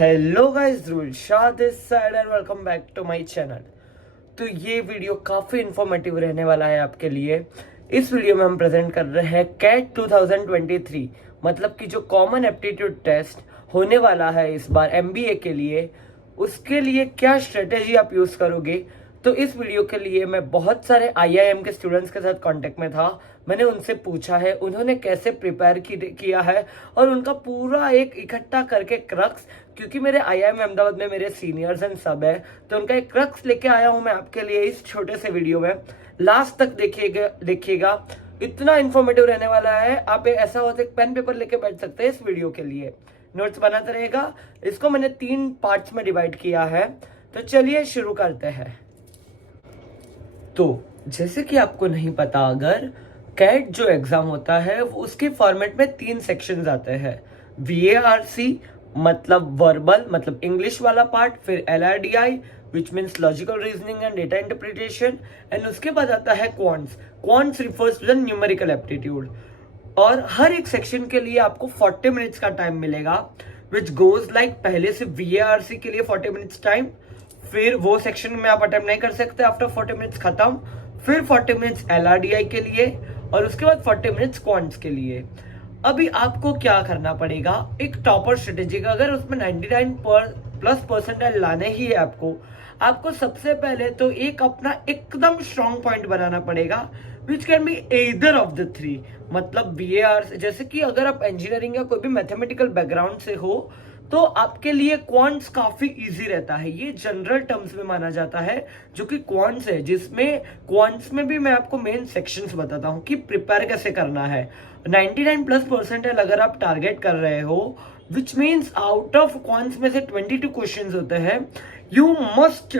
Hello guys, Dilshad this side and welcome back to my channel. तो ये video काफ़ी informative रहने वाला है आपके लिए। इस वीडियो में हम प्रेजेंट कर रहे हैं कैट 2023, मतलब कि जो कॉमन एप्टीट्यूड टेस्ट होने वाला है इस बार एमबीए के लिए, उसके लिए क्या स्ट्रेटेजी आप यूज़ करोगे। तो इस वीडियो के लिए मैं बहुत सारे आईआईएम के स्टूडेंट्स के साथ कांटेक्ट में था। मैंने उनसे पूछा है उन्होंने कैसे प्रिपेयर किया है और उनका पूरा एक इकट्ठा करके क्रक्स, क्योंकि मेरे आईआईएम अहमदाबाद में मेरे सीनियर्स एंड सब है, तो उनका एक क्रक्स लेके आया हूं मैं आपके लिए इस छोटे से वीडियो में। लास्ट तक देखिएगा, इतना इन्फॉर्मेटिव रहने वाला है। आप ऐसा होता है पेन पेपर लेके बैठ सकते हैं इस वीडियो के लिए, नोट्स बनाते रहेगा। इसको मैंने 3 पार्ट्स में डिवाइड किया है, तो चलिए शुरू करते हैं। तो जैसे कि आपको नहीं पता, अगर कैट जो एग्जाम होता है वो उसके फॉर्मेट में 3 सेक्शंस आते हैं। VARC मतलब वर्बल, मतलब इंग्लिश वाला पार्ट, फिर LRDI which means logical reasoning and data interpretation, and उसके बाद आता है quants refers to the numerical aptitude. और हर एक सेक्शन के लिए आपको 40 मिनट्स का टाइम मिलेगा, विच गोज लाइक पहले से VARC के लिए 40 मिनट्स टाइम, फिर वो सेक्शन में आप अटेम्प्ट नहीं कर सकते आफ्टर 40 मिनट्स खत्म, फिर 40 मिनट्स LRDI के लिए, और उसके बाद 40 मिनट्स क्वांट्स के लिए। अभी आपको क्या करना पड़ेगा, एक टॉपर स्ट्रेटेजी का, अगर उसमें 99+ परसेंटाइल लाने ही है आपको सबसे पहले तो एक अपना एकदम स्ट्रॉन्ग पॉइंट बनाना पड़ेगा, which can be either of the 3। मतलब VAR, जैसे कि अगर आप इंजीनियरिंग या कोई भी मैथमेटिकल बैकग्राउंड से हो तो आपके लिए क्वांट्स काफी इजी रहता है। ये जनरल टर्म्स में माना जाता है जो कि क्वांट्स है, जिसमें क्वांट्स में भी मैं आपको मेन सेक्शंस बताता हूँ कि प्रिपेयर कैसे करना है। 99+ परसेंटाइल अगर आप टारगेट कर रहे हो, which means out of quants में से 22 क्वेश्चंस होते हैं, you must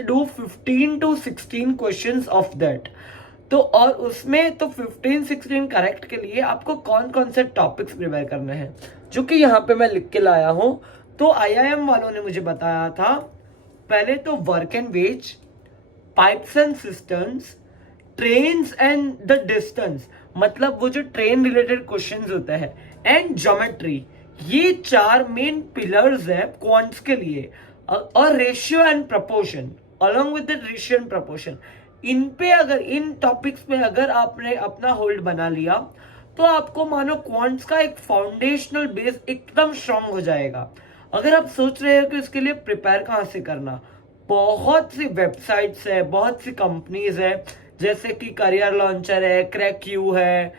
do 15 to 16 questions of that. तो और उसमें तो 15-16 करेक्ट के लिए आपको कौन कौन से टॉपिक्स प्रिपेयर करने हैं, जो कि यहाँ पे मैं लिख के लाया हूं। तो आईआईएम वालों ने मुझे बताया था, पहले तो work and wages, pipes and cisterns, trains and the distance, मतलब वो जो ट्रेन रिलेटेड क्वेश्चंस होते हैं, एंड ज्योमेट्री। ये 4 मेन पिलर्स है क्वांट्स के लिए। और ratio and proportion, along with the ratio and proportion, इन पे अगर इन टॉपिक्स में अगर आपने अपना होल्ड बना लिया तो आपको मानो क्वांट्स का एक फाउंडेशनल बेस एकदम स्ट्रांग हो जाएगा। अगर आप सोच रहे हो कि इसके लिए प्रिपेयर कहां से करना, बहुत सी वेबसाइट्स है, बहुत सी कंपनीज है, जैसे कि करियर लॉन्चर है, क्रैकयू है,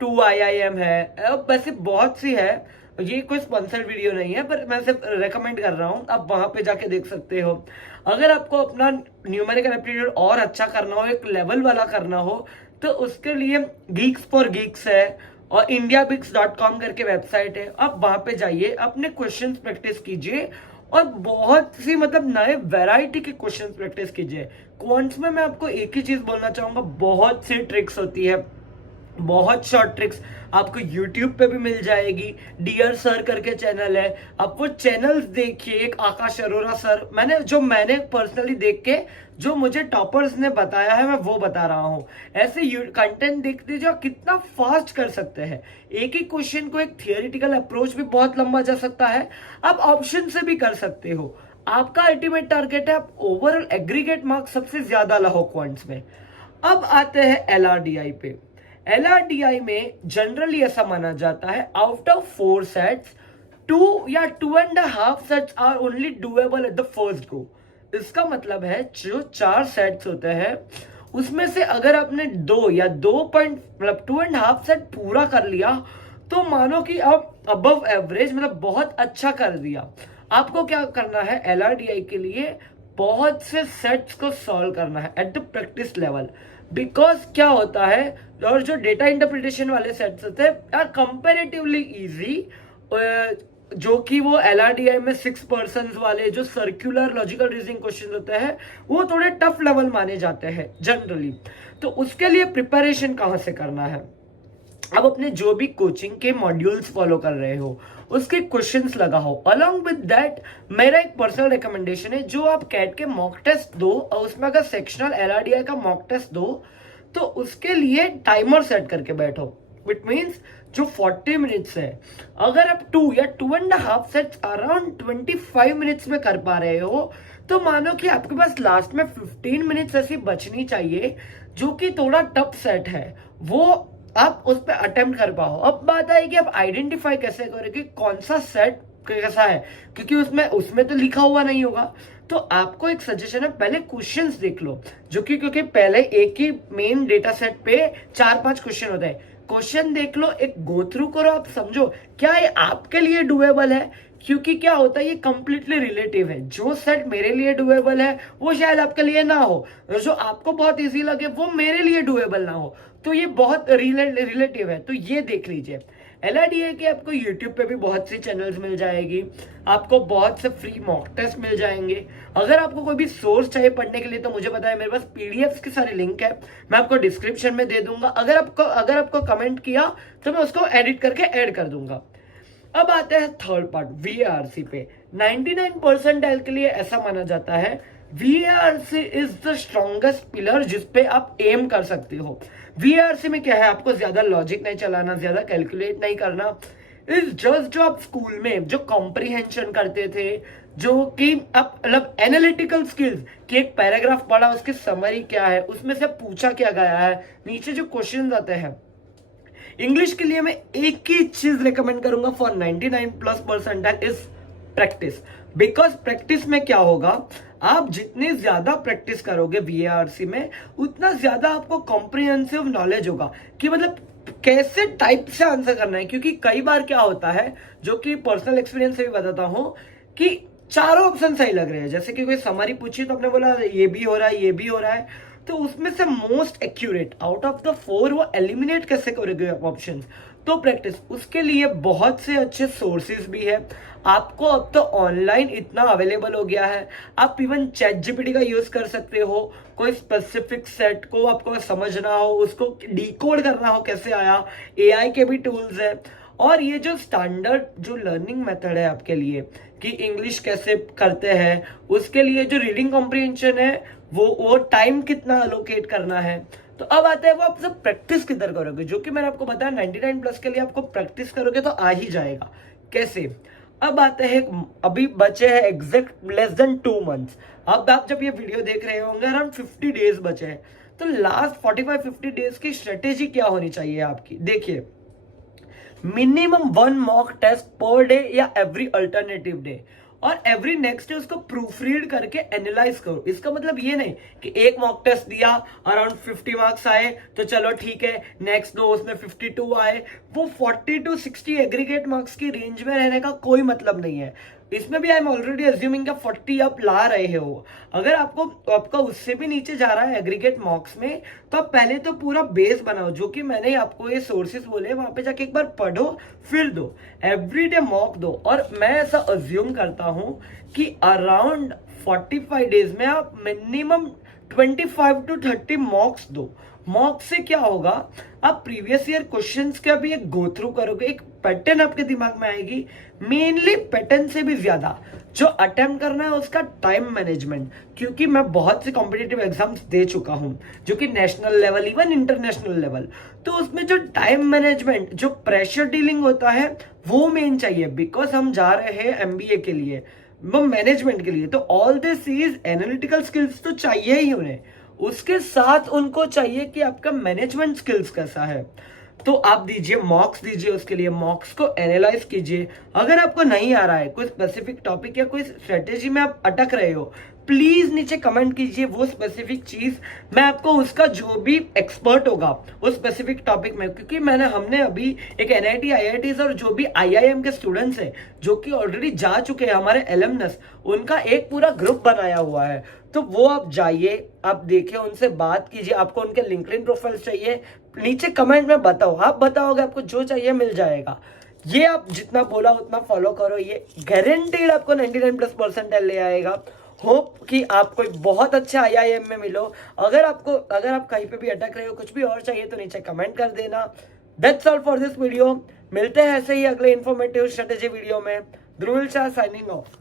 2IIM है, वैसे बहुत सी है। ये कोई स्पॉन्सर्ड वीडियो नहीं है, पर मैं सिर्फ रेकमेंड कर रहा हूं, आप वहां पे जाके देख सकते हो। अगर आपको अपना न्यूमेरिकल एप्टीट्यूड और अच्छा करना हो, एक लेवल वाला करना हो, तो उसके लिए गीक्स फॉर गीक्स है और indiabix.com करके वेबसाइट है। आप वहां पे जाइए, अपने क्वेश्चंस प्रैक्टिस कीजिए और बहुत सी मतलब नए वैरायटी के क्वेश्चंस प्रैक्टिस कीजिए। क्वांट्स में मैं आपको एक ही चीज बोलना चाहूंगा, बहुत सी ट्रिक्स होती है, बहुत शॉर्ट ट्रिक्स आपको YouTube पे भी मिल जाएगी। डियर सर करके चैनल है, आप वो चैनल्स देखिए। एक आकाश अरोरा सर, मैंने पर्सनली देख के जो मुझे टॉपर्स ने बताया है मैं वो बता रहा हूँ। ऐसे कंटेंट देख लीजिए, आप कितना फास्ट कर सकते हैं। एक ही क्वेश्चन को एक थियोरिटिकल अप्रोच भी बहुत लंबा जा सकता है, आप ऑप्शन से भी कर सकते हो। आपका अल्टीमेट टारगेट है आप ओवरऑल एग्रीगेट मार्क्स सबसे ज्यादा लाओ क्वांट्स में। अब आते हैं LRDI पे। LRDI में जनरली ऐसा माना जाता है, आउट ऑफ 4 सेट्स 2 या 2.5 sets are only doable at the first go. इसका मतलब है जो 4 सेट्स होते हैं उसमें से अगर आपने 2 या 2.5 सेट पूरा कर लिया तो मानो कि आप अबव एवरेज, मतलब बहुत अच्छा कर दिया। आपको क्या करना है, LRDI के लिए बहुत से सेट्स को सॉल्व करना है at the practice level. Because क्या होता है, और जो डेटा इंटरप्रिटेशन वाले सेट्स होते हैं आर कंपेरेटिवली इजी, जो कि वो LRDI में 6 पर्सन्स वाले जो सर्कुलर लॉजिकल रीजनिंग क्वेश्चन होते हैं वो थोड़े टफ लेवल माने जाते हैं जनरली। तो उसके लिए प्रिपरेशन कहां से करना है, अब अपने जो भी कोचिंग के मॉड्यूल्स फॉलो कर रहे हो उसके क्वेश्चंस लगाओ। अलोंग विद दैट मेरा एक पर्सनल रिकमेंडेशन है, जो आप कैट के मॉक टेस्ट दो और उसमें अगर सेक्शनल LRDI का मॉक टेस्ट दो तो उसके लिए टाइमर सेट करके बैठो। इट मीन्स जो 40 मिनट्स है, अगर आप 2 या 2.5 सेट्स अराउंड 25 मिनट्स में कर पा रहे हो, तो मानो कि आपके पास लास्ट में 15 मिनट्स ऐसी बचनी चाहिए जो कि थोड़ा टफ सेट है, वो आप उस पर अटेम्प्ट कर पाओ। अब बात आई कि आप आइडेंटिफाई कैसे करें कि कौन सा सेट कैसा है, क्योंकि उसमें उसमें तो लिखा हुआ नहीं होगा। तो आपको एक सजेशन है, पहले क्वेश्चंस देख लो, जो कि क्योंकि पहले एक ही मेन डेटा सेट पे 4-5 क्वेश्चन होते हैं, क्वेश्चन देख लो, एक गो थ्रू करो, आप समझो क्या ये आपके लिए डुएबल है। क्योंकि क्या होता है, ये कंप्लीटली रिलेटिव है, जो सेट मेरे लिए डुएबल है वो शायद आपके लिए ना हो, जो आपको बहुत इजी लगे वो मेरे लिए डुएबल ना हो, तो ये बहुत रिलेटिव है। तो ये देख लीजिए। LIDA के आपको यूट्यूब पे भी बहुत सी चैनल्स मिल जाएगी, आपको बहुत से फ्री मॉक टेस्ट मिल जाएंगे। अगर आपको कोई भी सोर्स चाहिए पढ़ने के लिए तो मुझे पता है, मेरे पास PDFs के सारे लिंक है, मैं आपको डिस्क्रिप्शन में दे दूंगा। अगर आपको कमेंट किया तो मैं उसको एडिट करके ऐड कर दूंगा। अब आते हैं थर्ड पार्ट, VARC पे। 99% के लिए ऐसा माना जाता है VARC is the strongest pillar जिसपे आप एम कर सकते हो। VARC में क्या है, आपको ज्यादा लॉजिक नहीं चलाना, ज्यादा कैलकुलेट नहीं करना। इज जस्ट जो आप स्कूल में जो कॉम्प्रिहेंशन करते थे, जो कि आप मतलब एनालिटिकल स्किल्स कि एक पैराग्राफ पढ़ा, उसकी समरी क्या है, उसमें से पूछा क्या गया है, नीचे जो क्वेश्चन आते हैं। इंग्लिश के लिए मैं एक ही चीज रिकमेंड करूंगा for 99+% is practice. Because practice में क्या होगा, आप जितनी ज्यादा प्रैक्टिस करोगे VARC में, उतना ज्यादा आपको कॉम्प्रिहेंसिव नॉलेज होगा कि मतलब कैसे टाइप से आंसर करना है। क्योंकि कई बार क्या होता है, जो कि पर्सनल एक्सपीरियंस से भी बताता हूं, कि चारों ऑप्शन सही लग रहे हैं, जैसे कि कोई समरी पूछी तो आपने बोला ये भी हो रहा है, ये भी हो रहा है, तो उसमें से most accurate out of the 4 वो एलिमिनेट कैसे करोगे ऑप्शंस। तो प्रैक्टिस, उसके लिए बहुत से अच्छे सोर्सेज भी है। आपको अब तो ऑनलाइन इतना अवेलेबल हो गया है, आप इवन ChatGPT का यूज कर सकते हो। कोई स्पेसिफिक सेट को आपको समझना हो, उसको डिकोड करना हो कैसे आया, AI के भी टूल्स है। और ये जो स्टैंडर्ड जो लर्निंग मेथड है आपके लिए कि इंग्लिश कैसे करते हैं, उसके लिए जो रीडिंग कॉम्प्रिहेंशन है, वो टाइम कितना अलोकेट करना है। तो अब आता है वो आप सब प्रैक्टिस किधर करोगे, जो कि मैंने आपको बताया 99+ के लिए आपको प्रैक्टिस करोगे तो आ ही जाएगा। कैसे, अब आते हैं, अभी बचे हैं एग्जैक्ट लेस देन 2 मंथ्स। अब आप जब ये वीडियो देख रहे होंगे अराउंड 50 डेज बचे हैं, तो लास्ट 45-50 डेज की स्ट्रेटेजी क्या होनी चाहिए आपकी। देखिए, minimum 1 mock test per day या एवरी अल्टरनेटिव डे, और एवरी नेक्स्ट डे उसको प्रूफ रीड करके एनालाइज करो। इसका मतलब ये नहीं कि एक मॉक टेस्ट दिया, अराउंड 50 मार्क्स आए तो चलो ठीक है, नेक्स्ट दो उसमें 52 आए, वो 40 to 60 एग्रीगेट मार्क्स की रेंज में रहने का कोई मतलब नहीं है। इसमें भी आई एम ऑलरेडी अज्यूमिंग का 40 आप ला रहे हो। अगर आपका उससे भी नीचे जा रहा है एग्रीगेट मार्क्स में, तो आप पहले तो पूरा बेस बनाओ, जो कि मैंने आपको ये सोर्सेस बोले, वहां पे जाके एक बार पढ़ो, फिर दो, एवरीडे मॉक दो। और मैं ऐसा अज्यूम करता हूं कि अराउंड 45 डेज में आप मिनिमम 25 to 30 मॉक्स दो। मॉक से क्या होगा, आप प्रीवियस ईयर क्वेश्चंस का भी एक गो थ्रू करोगे, एक पैटर्न आपके दिमाग में आएगी। मेनली पैटर्न से भी ज्यादा जो अटेम्प्ट करना है उसका टाइम मैनेजमेंट, क्योंकि मैं बहुत से कॉम्पिटिटिव एग्जाम्स दे चुका हूं, जो कि national level even international level, तो उसमें जो टाइम मैनेजमेंट, जो प्रेशर डीलिंग होता है, वो मेन चाहिए। बिकॉज हम जा रहे हैं MBA के लिए, वो मैनेजमेंट के लिए, तो all this is analytical skills तो चाहिए ही उन्हें, उसके साथ उनको चाहिए कि आपका मैनेजमेंट स्किल्स कैसा है। तो आप दीजिए मॉक्स, दीजिए उसके लिए, मॉक्स को एनालाइज कीजिए। अगर आपको नहीं आ रहा है कोई स्पेसिफिक टॉपिक या कोई स्ट्रेटेजी में आप अटक रहे हो, प्लीज नीचे कमेंट कीजिए वो स्पेसिफिक चीज, मैं आपको उसका जो भी एक्सपर्ट होगा उस स्पेसिफिक टॉपिक में, क्योंकि हमने अभी एक NIT IITs और जो भी IIM के स्टूडेंट्स हैं जो कि ऑलरेडी जा चुके हैं, हमारे एलमनस, उनका एक पूरा ग्रुप बनाया हुआ है। तो वो आप जाइए, आप देखिए, उनसे बात कीजिए। आपको उनके लिंक्डइन प्रोफाइल चाहिए, नीचे कमेंट में बताओ, आप बताओगे, आपको जो चाहिए मिल जाएगा। ये आप जितना बोला उतना फॉलो करो, ये गारंटीड आपको 99+% ले आएगा। होप कि आप कोई बहुत अच्छा IIM में मिलो। अगर आप कहीं पे भी अटक रहे हो, कुछ भी और चाहिए तो नीचे कमेंट कर देना। That's all for this video. मिलते हैं ऐसे ही अगले इंफॉर्मेटिव स्ट्रेटेजी वीडियो में। ध्रुव शाह साइनिंग ऑफ।